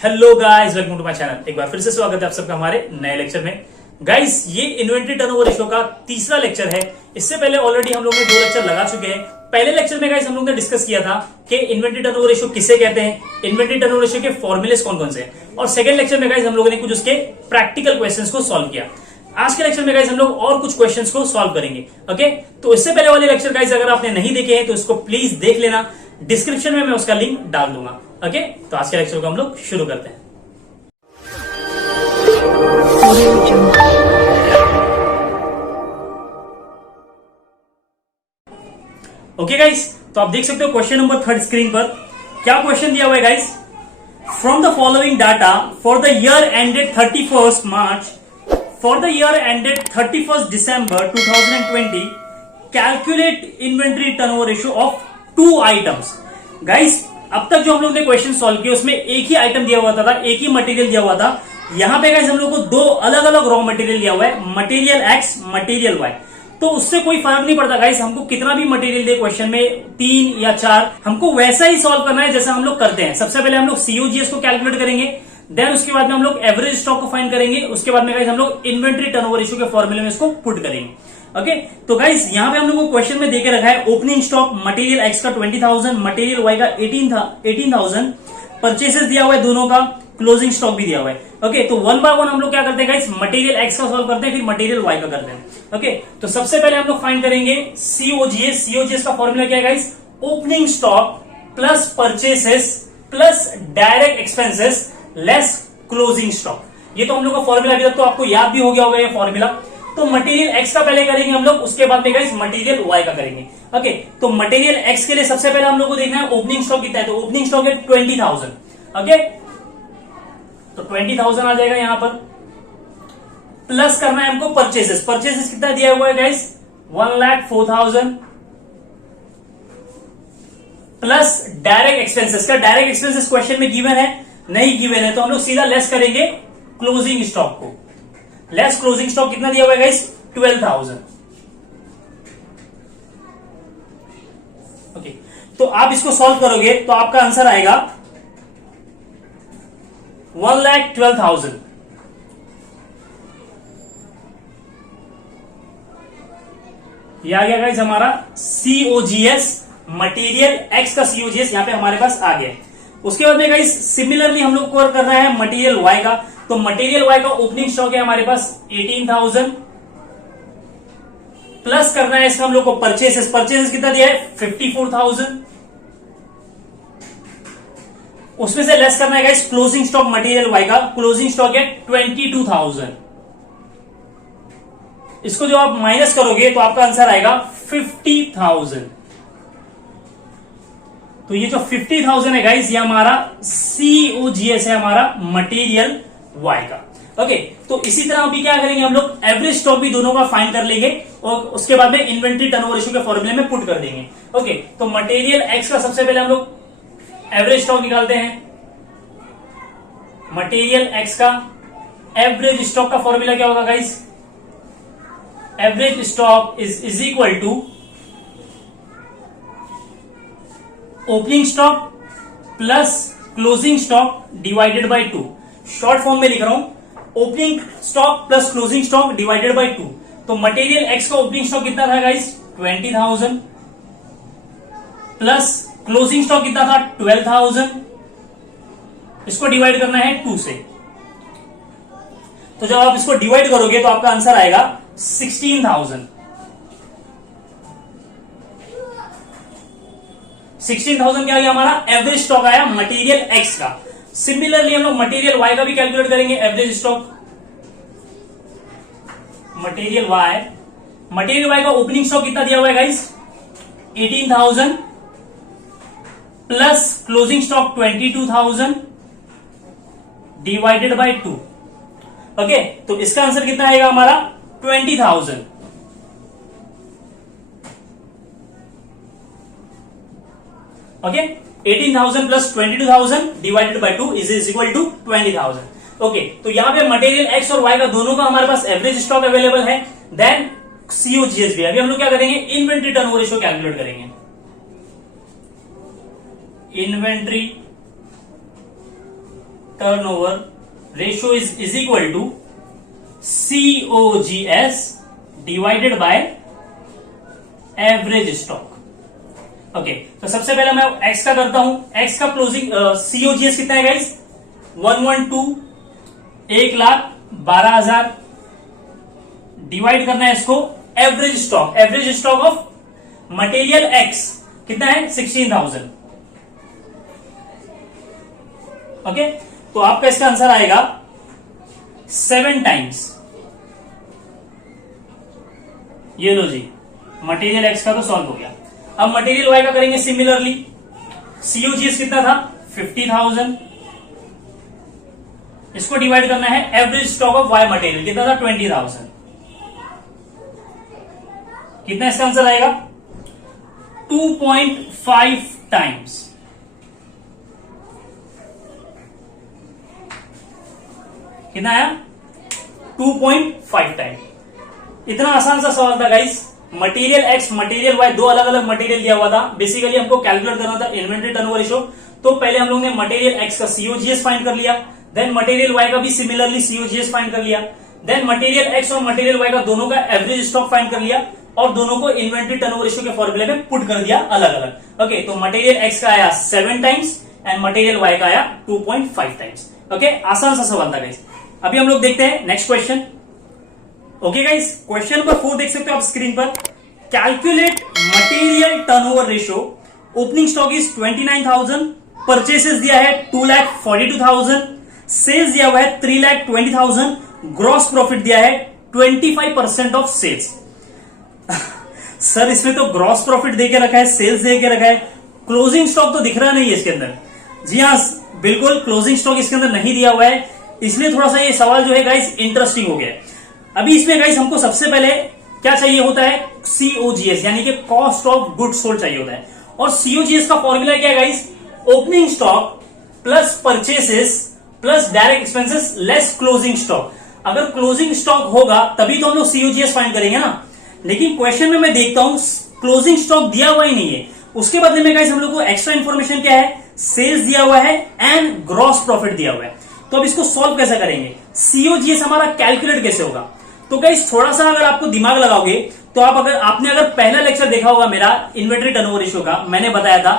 Hello guys, welcome to my channel. एक बार फिर से स्वागत है आप सबका हमारे नए लेक्चर में। गाइस, ये इन्वेंट्री टर्नओवर रेशियो का तीसरा लेक्चर है। इससे पहले ऑलरेडी हम लोग ने 2 लेक्चर लगा चुके हैं। पहले लेक्चर में गाइस हम लोग ने डिस्कस किया था कि इन्वेंट्री टर्नओवर रेशियो किसे कहते हैं, इन्वेंट्री टर्नओवर रेशियो के फॉर्मूलेस कौन कौन से हैं, और सेकंड लेक्चर में गाइस हम लोगों ने कुछ उसके प्रैक्टिकल क्वेश्चंस को सॉल्व किया। आज के लेक्चर में गाइस हम लोग और कुछ क्वेश्चंस को सॉल्व करेंगे। ओके, तो इससे पहले वाले लेक्चर गाइस अगर आपने नहीं देखे हैं तो इसको प्लीज देख लेना, डिस्क्रिप्शन में मैं उसका लिंक डाल दूंगा। ओके, तो आज के लेक्चर को हम लोग शुरू करते हैं। ओके गाइस, तो आप देख सकते हो क्वेश्चन नंबर 3 स्क्रीन पर क्या क्वेश्चन दिया हुआ है guys. From the following data for the year ended 31st March, for the year ended 31st December 2020, calculate inventory turnover ratio of 2 items. Guys, अब तक जो हम लोग ने क्वेश्चन सॉल्व किया उसमें एक ही आइटम दिया हुआ था, एक ही मटेरियल दिया हुआ था। यहां पे गाइस हम लोग को 2 अलग अलग रॉ मटेरियल दिया हुआ है, मटेरियल एक्स, मटेरियल वाई। तो उससे कोई फर्क नहीं पड़ता गाइस, हमको कितना भी मटेरियल दे क्वेश्चन में, 3 या 4, हमको वैसा ही सॉल्व करना है जैसा हम लोग करते हैं। सबसे पहले हम लोग सीओजीएस को कैलकुलेट करेंगे, देन उसके बाद में हम लोग एवरेज स्टॉक को फाइंड करेंगे, उसके बाद में गाइस हम लोग इन्वेंट्री टर्नओवर रेशियो के फॉर्मूले में इसको पुट करेंगे। ओके, तो गाइस यहां पे हम लोग को क्वेश्चन में देके रखा है ओपनिंग स्टॉक मटेरियल एक्स का 20,000, मटेरियल वाई का 18,000, परचेसेस दिया हुआ है दोनों का, क्लोजिंग स्टॉक भी दिया हुआ है। ओके, तो 1 बाय 1 हम लोग क्या करते हैं गाइस, मटेरियल एक्स का सॉल्व करते हैं, फिर मटेरियल वाई का करते हैं। ओके, तो सबसे पहले हम लोग फाइंड करेंगे सीओजीएस। सीओजीएस का फॉर्मूला क्या है guys, opening stock plus purchases plus direct expenses less closing stock. ये तो हम लोग का फॉर्मूला अभी तक तो आपको याद भी हो गया होगा ये फॉर्मूला। तो मटेरियल एक्स का पहले करेंगे हम लोग, उसके बाद में गाइस मटेरियल वाई का करेंगे। ओके, तो मटेरियल एक्स के लिए सबसे पहले हम लोग को देखना है ओपनिंग स्टॉक कितना है। तो ओपनिंग स्टॉक है 20,000। ओके, तो 20,000 आ जाएगा यहां पर, प्लस करना है हमको परचेसेस। परचेसेस कितना दिया हुआ है गाइस, 1,04,000, प्लस डायरेक्ट एक्सपेंसेस का। डायरेक्ट एक्सपेंसेस क्वेश्चन में गिवन है, नहीं गिवन है तो हम लोग सीधा लेस करेंगे क्लोजिंग स्टॉक को। लेस क्लोजिंग स्टॉक कितना दिया हुआ है गाइस, 12,000। ओके, तो आप इसको सॉल्व करोगे तो आपका आंसर आएगा 1,12,000। ये आ गया गाइस हमारा सीओजीएस, मटेरियल एक्स का सीओजीएस यहां पे हमारे पास आ गया। उसके बाद में गाइस सिमिलरली हम लोग को करना है मटेरियल वाई का। तो मटेरियल वाई का ओपनिंग स्टॉक है हमारे पास 18,000, प्लस करना है इसमें हम लोग को परचेसेस। परचेसेस कितना दिया है, 54,000, उसमें से लेस करना है guys closing stock material Y का। क्लोजिंग स्टॉक है 22,000। इसको जो आप माइनस करोगे तो आपका आंसर आएगा 50,000। तो ये जो 50,000 है गाइस, ये हमारा सीओजीएस है, हमारा मटेरियल वाई का। ओके, तो इसी तरह अभी क्या करेंगे हम लोग, एवरेज स्टॉक भी दोनों का फाइंड कर लेंगे और उसके बाद में इन्वेंट्री टर्नओवर रेशियो के फॉर्मूले में पुट कर देंगे। ओके, तो मटेरियल एक्स का सबसे पहले हम लोग एवरेज स्टॉक निकालते हैं। मटेरियल एक्स का एवरेज स्टॉक का फॉर्मूला क्या होगा guys, average stock is equal to opening stock plus closing stock divided by 2। Short form में लिख रहा हूं, opening stock plus closing stock divided by 2। तो मटेरियल एक्स का ओपनिंग स्टॉक कितना था गाइस, 20,000, प्लस क्लोजिंग स्टॉक कितना था, 12,000। इसको डिवाइड करना है 2 से। तो जब आप इसको डिवाइड करोगे तो आपका आंसर आएगा 16,000। 16,000 क्या गया हमारा, एवरेज स्टॉक आया मटेरियल एक्स का। सिमिलरली हम लोग मटेरियल वाई का भी कैलकुलेट करेंगे, average stock material Y. Material Y का ओपनिंग स्टॉक कितना दिया हुआ है guys, 18,000, plus closing stock 22,000 divided by 2। Okay, तो इसका आंसर कितना आएगा हमारा, 20,000। Okay, 18,000 plus 22,000 divided by 2 is equal to 20,000। Okay, तो यहां पे मटेरियल एक्स और वाई का दोनों का हमारे पास एवरेज स्टॉक अवेलेबल है। देन सीओजीएस भी। अभी हम लोग क्या करेंगे, इन्वेंट्री टर्नओवर रेशियो कैलकुलेट करेंगे। Inventory turnover ratio is equal to COGS divided by average stock. Okay, तो सबसे पहले मैं एक्स का करता हूं। एक्स का क्लोजिंग COGS कितना है गाइस? 112, 1,12,000 डिवाइड करना है इसको average stock. Average stock of material x कितना है? 16,000। ओके, तो आपका इसका आंसर आएगा 7 टाइम्स। ये लो जी, मटेरियल एक्स का तो सॉल्व हो गया। अब मटेरियल वाई का करेंगे सिमिलरली। COGS कितना था? 50,000। इसको डिवाइड करना है average stock of Y material कितना था? 20,000। कितना इसका आंसर आएगा? 2.5 टाइम्स। कितना आया? 2.5 टाइम। इतना आसान सा सवाल था guys. Material X, material Y, दो अलग अलग मटेरियल दिया हुआ था। बेसिकली हमको कैलकुलेट करना था इन्वेंटरी टर्नओवर रेशियो। तो पहले हम लोग ने मटेरियल एक्स का COGS फाइंड कर लिया, देन मटेरियल वाई का भी सिमिलरली COGS फाइंड कर लिया, देन मटेरियल एक्स और मटेरियल वाई का दोनों का एवरेज स्टॉक फाइंड कर लिया और दोनों को इन्वेंटरी टर्नओवर रेशियो के फॉर्मूले में पुट कर दिया अलग अलग। ओके, तो मटेरियल एक्स का आया 7 टाइम्स एंड मटेरियल वाई का आया 2.5 टाइम्स। ओके, आसान सा सवाल था गाइस। अभी हम लोग देखते हैं next question. Okay guys, question number 4 देख सकते हो आप स्क्रीन पर। Calculate material turnover ratio. Opening stock is 29,000, purchases दिया है 2,42,000, सेल्स दिया हुआ है 3,20,000, ग्रॉस प्रॉफिट दिया है 25% ऑफ सेल्स। सर इसमें तो ग्रॉस प्रॉफिट देके रखा है, सेल्स देके रखा है, क्लोजिंग स्टॉक तो दिख रहा नहीं है इसके अंदर। जी हाँ, बिल्कुल क्लोजिंग स्टॉक इसके अंदर नहीं दिया हुआ है, इसलिए थोड़ा सा ये सवाल जो है गाइस इंटरेस्टिंग हो गया है। अभी इसमें गाइस हमको सबसे पहले क्या चाहिए होता है? COGS यानी कि कॉस्ट ऑफ गुड्स सोल्ड चाहिए होता है। और COGS का फॉर्मूला क्या है guys? Opening stock plus purchases plus direct expenses less closing stock. अगर क्लोजिंग स्टॉक होगा तभी तो हम लोग COGS फाइंड करेंगे ना। लेकिन क्वेश्चन में मैं देखता हूं क्लोजिंग स्टॉक दिया हुआ ही नहीं है। उसके बदले में गाइस हम लोग को एक्स्ट्रा इंफॉर्मेशन क्या है? सेल्स दिया हुआ है एंड ग्रॉस प्रॉफिट दिया हुआ है। तो अब इसको सॉल्व कैसे करेंगे? COGS हमारा कैलकुलेट कैसे होगा? तो गाइस थोड़ा सा अगर आपको दिमाग लगाओगे तो आपने अगर पहला लेक्चर देखा होगा मेरा इन्वेंटरी टर्नओवर रेशियो का, मैंने बताया था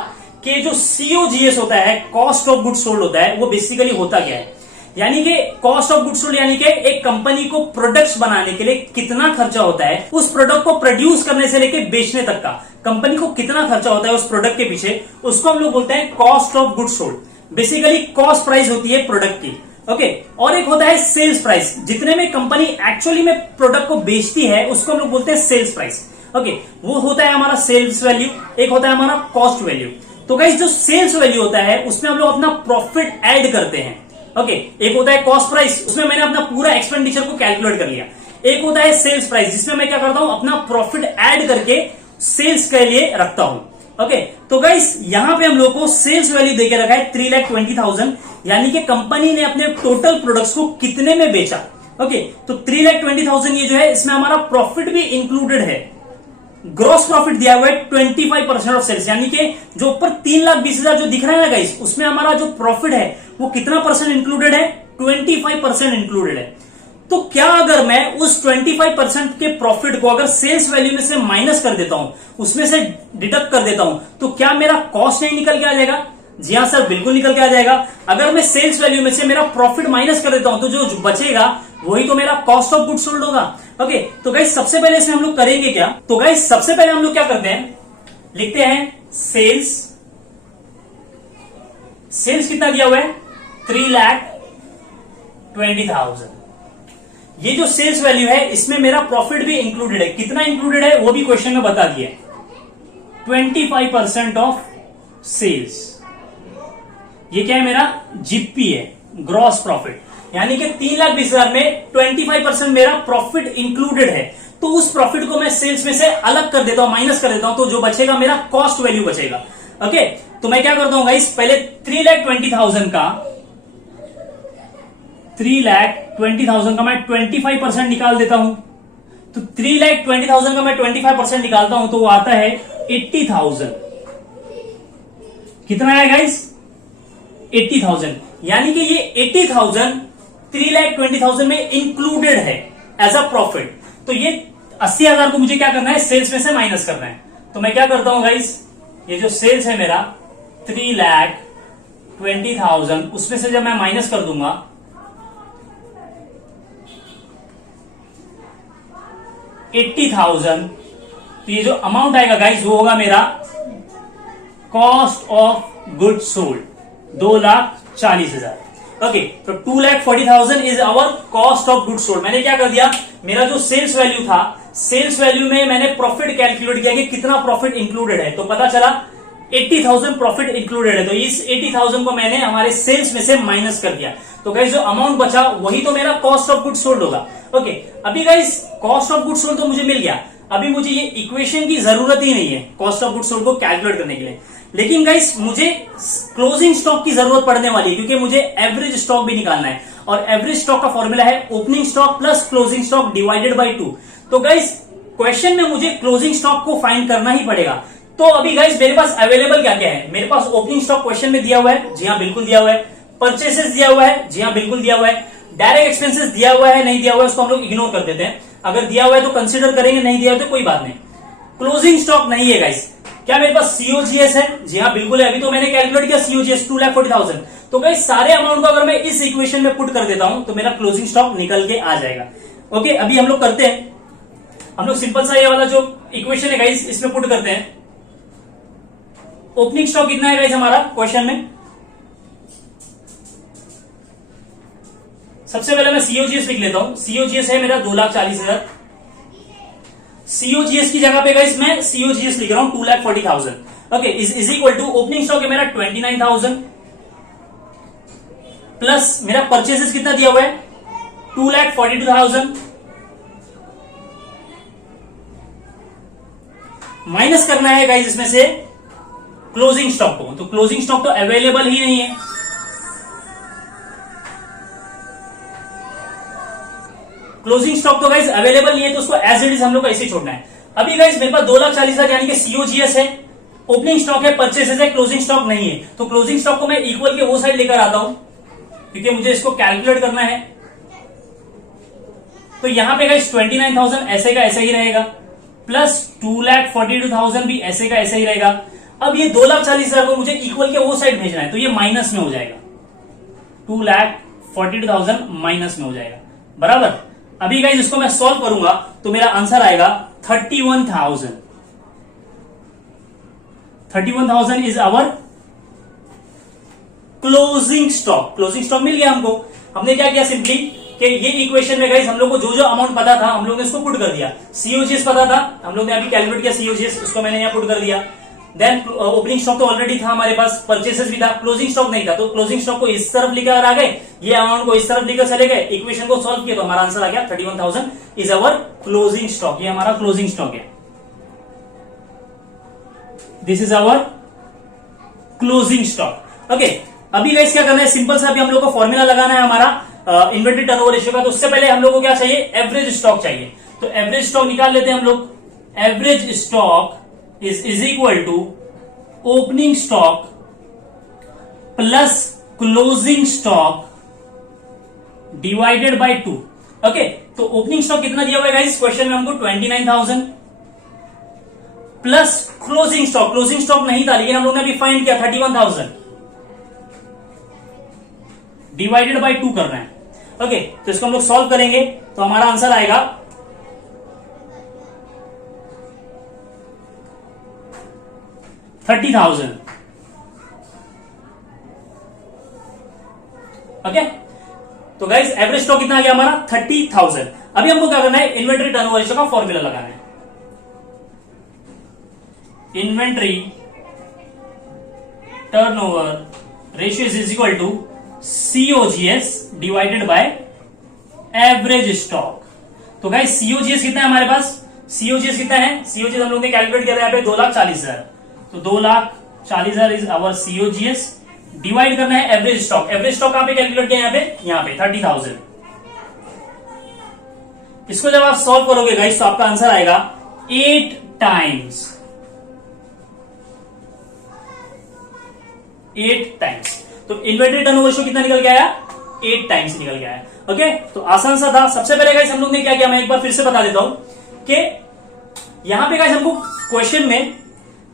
कि जो COGS होता है, कॉस्ट ऑफ गुड्स सोल्ड होता है, वो बेसिकली होता क्या है? यानी कि कॉस्ट ऑफ गुड्स सोल्ड यानी कि एक कंपनी को प्रोडक्ट्स बनाने के लिए कितना खर्चा होता है, उस प्रोडक्ट को प्रोड्यूस करने से लेके बेचने तक का कंपनी को कितना खर्चा होता है उस प्रोडक्ट के पीछे, उसको हम लोग बोलते हैं cost of goods sold. Basically cost price होती है प्रोडक्ट की। ओके, और एक होता है सेल्स प्राइस, जितने में कंपनी एक्चुअली में प्रोडक्ट को बेचती है उसको हम लोग बोलते हैं सेल्स प्राइस। ओके, वो होता है हमारा सेल्स वैल्यू, एक होता है हमारा कॉस्ट वैल्यू। तो गाइस जो सेल्स वैल्यू होता है उसमें हम लोग अपना प्रॉफिट ऐड करते हैं। ओके, एक होता है कॉस्ट प्राइस, उसमें मैंने अपना पूरा एक्सपेंडिचर को कैलकुलेट कर लिया। एक होता है सेल्स प्राइस, जिसमें मैं क्या करता हूं? अपना प्रॉफिट ऐड करके सेल्स के लिए रखता हूं। ओके, तो गाइस यहां पे हम लोग को सेल्स वैल्यू देके रखा है 3,20,000, यानी कि कंपनी ने अपने टोटल प्रोडक्ट्स को कितने में बेचा। ओके, तो 3,20,000 ये जो है इसमें हमारा प्रॉफिट भी इंक्लूडेड है। ग्रॉस प्रॉफिट दिया हुआ है 25% ऑफ सेल्स, यानी कि जो ऊपर 3,20,000 जो दिख रहा है ना गाइस, उसमें हमारा जो प्रॉफिट है वो कितना परसेंट इंक्लूडेड है? 25% इंक्लूडेड है। तो क्या अगर मैं उस 25% के प्रॉफिट को अगर सेल्स वैल्यू में से माइनस कर देता हूं, उसमें से डिडक्ट कर देता हूं, तो क्या मेरा कॉस्ट नहीं निकल के आ जाएगा? जी हाँ सर, बिल्कुल निकल के आ जाएगा। अगर मैं सेल्स वैल्यू में से मेरा प्रॉफिट माइनस कर देता हूं तो जो बचेगा वही तो मेरा कॉस्ट ऑफ गुड्स सोल्ड होगा। ओके, तो गाइस सबसे पहले इसमें हम लोग करेंगे क्या? तो गाइस सबसे पहले हम लोग क्या करते हैं? लिखते हैं सेल्स। सेल्स कितना दिया हुआ है? 3,20,000। ये जो सेल्स वैल्यू है इसमें मेरा प्रॉफिट भी इंक्लूडेड है। कितना इंक्लूडेड है वो भी क्वेश्चन में बता दिया, 25% ऑफ सेल्स। ये क्या है? मेरा जीपी है, ग्रॉस प्रॉफिट, यानी कि 3,20,000 में 25% मेरा प्रॉफिट इंक्लूडेड है। तो उस प्रॉफिट को मैं सेल्स में से अलग कर देता हूं, माइनस कर देता हूं, तो जो बचेगा मेरा कॉस्ट वैल्यू बचेगा। ओके, तो मैं क्या करता हूं गाइस? पहले 3,20,000 का मैं 25% निकाल देता हूं। तो 3,20,000 का मैं 25% निकालता हूं तो वो आता है 80,000। कितना है गाइस? 80,000, यानी कि ये 80,000 3,20,000 में इंक्लूडेड है एज अ प्रॉफिट। तो ये 80,000 को मुझे क्या करना है, सेल्स में से माइनस करना है। तो मैं क्या करता हूं गाइस, ये जो सेल्स है मेरा 3,20,000, उसमें से जब मैं माइनस कर दूंगा 80,000, तो ये जो अमाउंट आएगा गाइस वो होगा मेरा cost of good sold, 2,40,000। Okay, तो 2,40,000 is our cost of good sold. मैंने क्या कर दिया, मेरा जो सेल्स वैल्यू था, सेल्स वैल्यू में मैंने प्रॉफिट कैलकुलेट किया कि कितना प्रॉफिट इंक्लूडेड है, तो पता चला 80,000 प्रॉफिट इंक्लूडेड है। तो इस 80,000 को मैंने हमारे सेल्स में से माइनस कर दिया। तो गाइस जो अमाउंट बचा वही तो मेरा कॉस्ट ऑफ गुड सोल्ड होगा। ओके, अभी guys cost of good sold तो मुझे मिल गया, अभी मुझे ये इक्वेशन की जरूरत ही नहीं है कॉस्ट ऑफ गुड सोल्ड को कैलकुलेट करने के लिए। लेकिन गाइस मुझे क्लोजिंग स्टॉक की जरूरत पड़ने वाली है, क्योंकि मुझे एवरेज स्टॉक भी निकालना है, और एवरेज स्टॉक का फॉर्मूला है opening stock plus closing stock divided by 2। तो गाइस क्वेश्चन में मुझे क्लोजिंग स्टॉक को फाइंड करना ही पड़ेगा। तो अभी गाइस मेरे पास अवेलेबल क्या क्या है, मेरे पास ओपनिंग स्टॉक क्वेश्चन में दिया हुआ है, जी हाँ बिल्कुल दिया हुआ है। परचेसेस दिया हुआ है, जी हाँ बिल्कुल दिया हुआ है। डायरेक्ट एक्सपेंसेस दिया हुआ है, नहीं दिया हुआ है उसको हम लोग इग्नोर कर देते हैं, अगर दिया हुआ है तो कंसिडर करेंगे, नहीं दिया हुआ तो कोई बात नहीं। क्लोजिंग स्टॉक नहीं है गाइस। क्या मेरे पास सीओजीएस है, जी हाँ बिल्कुल है, अभी तो मैंने कैलकुलेट किया सीओजीएस 2,40,000। तो गाइस सारे अमाउंट को अगर मैं इस इक्वेशन में पुट कर देता हूं तो मेरा क्लोजिंग स्टॉक निकल के आ जाएगा। ओके, अभी हम लोग करते हैं, हम लोग सिंपल सा ये वाला जो इक्वेशन है गाइस इसमें पुट करते हैं। ओपनिंग स्टॉक कितना है गाइस हमारा क्वेश्चन में, सबसे पहले मैं सीओजीएस लिख लेता हूं। सीओजीएस है मेरा 2,40,000। सीओजीएस की जगह पे गाइस मैं सीओजीएस लिख रहा हूं 2,40,000। Okay, is equal to opening stock है मेरा 29,000 प्लस मेरा परचेसेस कितना दिया हुआ है 2,42,000 माइनस करना है गाइस इसमें से क्लोजिंग स्टॉक को। तो क्लोजिंग स्टॉक तो अवेलेबल ही नहीं है, क्लोजिंग स्टॉक तो गाइस अवेलेबल नहीं है, तो उसको एज इट इज हम लोग को ऐसे छोड़ना है। अभी गाइस मेरे पास 2,40,000 यानी कि सीओजीएस है, ओपनिंग स्टॉक है, परचेसेस है, क्लोजिंग स्टॉक नहीं है। तो क्लोजिंग स्टॉक को मैं इक्वल के वो साइड लेकर आता हूं, क्योंकि मुझे इसको कैलकुलेट करना है। तो यहां पे गाइस 29,000 ऐसे का ऐसा ही रहेगा, प्लस 2,42,000 भी ऐसे का ऐसा ही रहेगा। अब ये 2,40,000 को मुझे इक्वल के वो साइड भेजना है, तो ये माइनस में हो जाएगा, 2,42,000 माइनस में हो जाएगा, बराबर। अभी गाइस इसको मैं सॉल्व करूंगा तो मेरा आंसर आएगा 31,000। 31,000 is our closing stock. Closing stock मिल गया हमको। हमने क्या किया सिंपली कि ये इक्वेशन में गाइस हम लोग को जो जो अमाउंट पता था हम लोग ने इसको पुट कर दिया। सीओजीएस पता था, हम लोग ने अभी कैलकुलेट किया सीओजीएस, उसको मैंने यहां पुट कर दिया। देन ओपनिंग स्टॉक तो ऑलरेडी था हमारे पास, परचेसेस भी था, क्लोजिंग स्टॉक नहीं था, तो क्लोजिंग स्टॉक को इस तरफ लेकर आ गए, ये अमाउंट को इस तरफ लेकर चले गए, इक्वेशन को सॉल्व किया तो हमारा आंसर आ गया 31,000 इज अवर क्लोजिंग स्टॉक। ये हमारा क्लोजिंग स्टॉक है, this is our closing stock. Okay, अभी गाइस क्या करना है, सिंपल सा अभी हम लोग को फॉर्मूला लगाना है हमारा इन्वेंटरी टर्नओवर रेशियो का। तो उससे पहले हम लोग को क्या चाहिए, एवरेज स्टॉक चाहिए। तो एवरेज स्टॉक निकाल लेते हैं हम लोग। Average stock is equal to opening stock plus closing stock divided by 2। Okay, तो ओपनिंग स्टॉक कितना दिया हुआ है गाइस क्वेश्चन में हमको 29,000 plus closing stock, closing stock नहीं था लेकिन हम लोग ने अभी फाइंड किया 31,000 डिवाइडेड बाय 2 करना है। ओके, तो इसको हम लोग सॉल्व करेंगे तो हमारा आंसर आएगा 30,000। ओके, तो गाइस एवरेज स्टॉक कितना आ गया हमारा 30,000। अभी हमको क्या करना है, इन्वेंटरी टर्नओवर रेशियो का फॉर्मूला लगाना है। Inventory turnover ratio is equal to COGS divided by average stock. तो गाइस सीओजीएस कितना है हमारे पास, सीओजीएस कितना है, सीओजीएस हम लोग ने कैलकुलेट किया था यहाँ पे 2,40,000, तो 2,40,000 इज आवर सीओजीएस। डिवाइड करना है एवरेज स्टॉक। एवरेज स्टॉक कहां पे कैलकुलेट किया, यहाँ पे 30,000। इसको जब आप सॉल्व करोगे गाइस तो आपका आंसर आएगा 8 टाइम्स। तो इन्वेंट्री टर्नओवर रेशियो कितना निकल के आया, 8 टाइम्स निकल के आया। ओके, तो आसान सा था। सबसे पहले गाइस हम लोग ने क्या किया, मैं एक बार फिर से बता देता हूं कि यहां पे गाइस हमको क्वेश्चन में,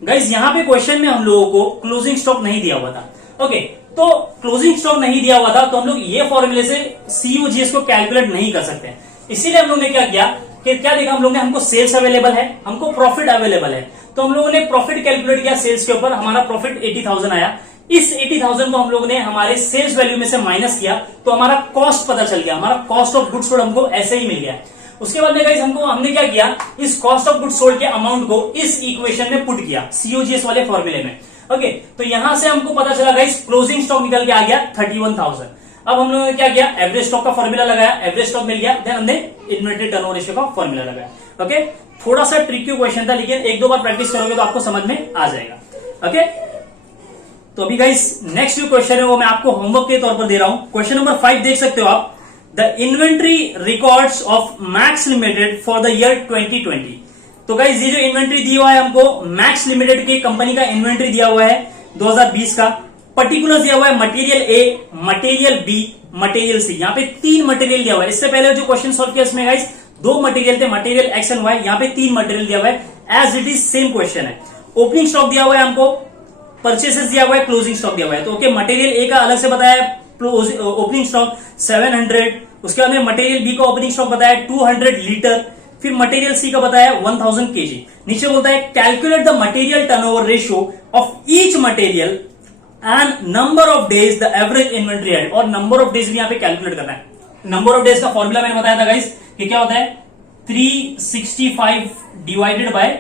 गाइस यहां पे क्वेश्चन में हम लोगों को क्लोजिंग स्टॉक नहीं दिया हुआ था। ओके, तो क्लोजिंग स्टॉक नहीं दिया हुआ था तो हम लोग ये फॉर्मूले से सीओजीएस को कैलकुलेट नहीं कर सकते। इसीलिए हम लोग ने क्या किया कि क्या देखा हम लोग ने, हमको सेल्स अवेलेबल है, हमको प्रॉफिट अवेलेबल है, तो हम लोगों ने प्रॉफिट कैलकुलेट किया सेल्स के ऊपर। हमारा प्रॉफिट 80,000 आया। इस 80,000 को हम लोगों ने हमारे सेल्स वैल्यू में से माइनस किया तो हमारा कॉस्ट पता चल गया, हमारा कॉस्ट ऑफ गुड्स सोल्ड हमको ऐसे ही मिल गया। उसके बाद में गाइस हमने क्या किया, इस कॉस्ट ऑफ गुड्स सोल्ड के अमाउंट को इस इक्वेशन में पुट किया सीओजीएस वाले फॉर्मूले में। ओके, तो यहां से हमको पता चला गाइस क्लोजिंग स्टॉक निकल के आ गया 31,000। अब हम लोगों ने क्या किया, एवरेज स्टॉक का फॉर्मूला लगाया, एवरेज स्टॉक मिल गया, देन हमने इन्वेंटरी टर्नओवर रेशियो का फॉर्मूला लगाया। ओके, थोड़ा सा ट्रिकी क्वेश्चन था लेकिन एक दो बार प्रैक्टिस करोगे तो आपको समझ में आ जाएगा। ओके, तो अभी गाइस नेक्स्ट जो क्वेश्चन है वो मैं आपको होमवर्क के तौर पर दे रहा हूं। क्वेश्चन नंबर 5 देख सकते हो आप, the inventory records of max limited for the year 2020। तो गाइस ये जो इन्वेंट्री दिया हुआ है हमको, मैक्स लिमिटेड की कंपनी का इन्वेंट्री दिया हुआ है 2020 का। पर्टिकुलर दिया हुआ है material A, material B, material C. यहाँ पे 3 मटेरियल दिया हुआ है। इससे पहले जो क्वेश्चन सॉल्व किया इसमें गाइस 2 मटेरियल थे, मटेरियल एक्स एंड वाई। यहाँ पे 3 मटेरियल दिया हुआ है, as it is same question है। ओपनिंग स्टॉक दिया हुआ है हमको, परचेसेस दिया हुआ है, क्लोजिंग स्टॉक दिया हुआ है। तो ओके, मटेरियल ए का अलग से बताया ओपनिंग स्टॉक 700, उसके बाद में मटेरियल बी का ओपनिंग स्टॉक बताया 200 लीटर, फिर मटेरियल सी का बताया 1000 केजी। नीचे बोलता है calculate the material turnover ratio of each material and number of days the average inventory held. और नंबर ऑफ डेज भी यहां पे कैलकुलेट करना है। नंबर ऑफ डेज का फॉर्मूला मैंने बताया था गाइस कि क्या होता है, 365 डिवाइडेड बाय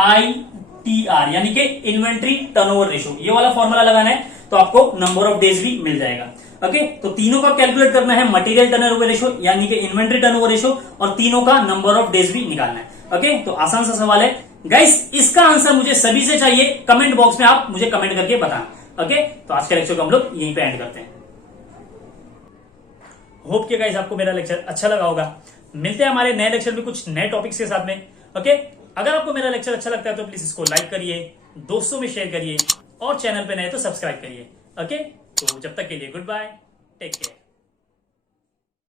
ITR, यानी कि इन्वेंट्री टर्नओवर रेशियो। ये वाला फॉर्मूला लगाना है तो आपको नंबर ऑफ डेज भी मिल जाएगा। ओके, तो तीनों का कैलकुलेट करना है, मटेरियल टर्नओवर रेशियो यानी कि इन्वेंट्री टर्नओवर रेशियो, और तीनों का नंबर ऑफ डेज भी निकालना है। ओके, तो आसान सा सवाल है गाइस। इसका आंसर मुझे सभी से चाहिए, कमेंट बॉक्स में आप मुझे कमेंट करके बताना। ओके, तो आज के लेक्चर को हम लोग यहीं पे एंड करते हैं। होप कि गाइस आपको मेरा लेक्चर अच्छा लगा होगा। मिलते हैं हमारे नए लेक्चर में कुछ नए टॉपिक्स के साथ में। ओके, अगर आपको मेरा लेक्चर अच्छा लगता है तो प्लीज इसको लाइक करिए, दोस्तों में शेयर करिए, और चैनल पे नए तो सब्सक्राइब करिए। ओके, तो जब तक के लिए गुड बाय, टेक केयर।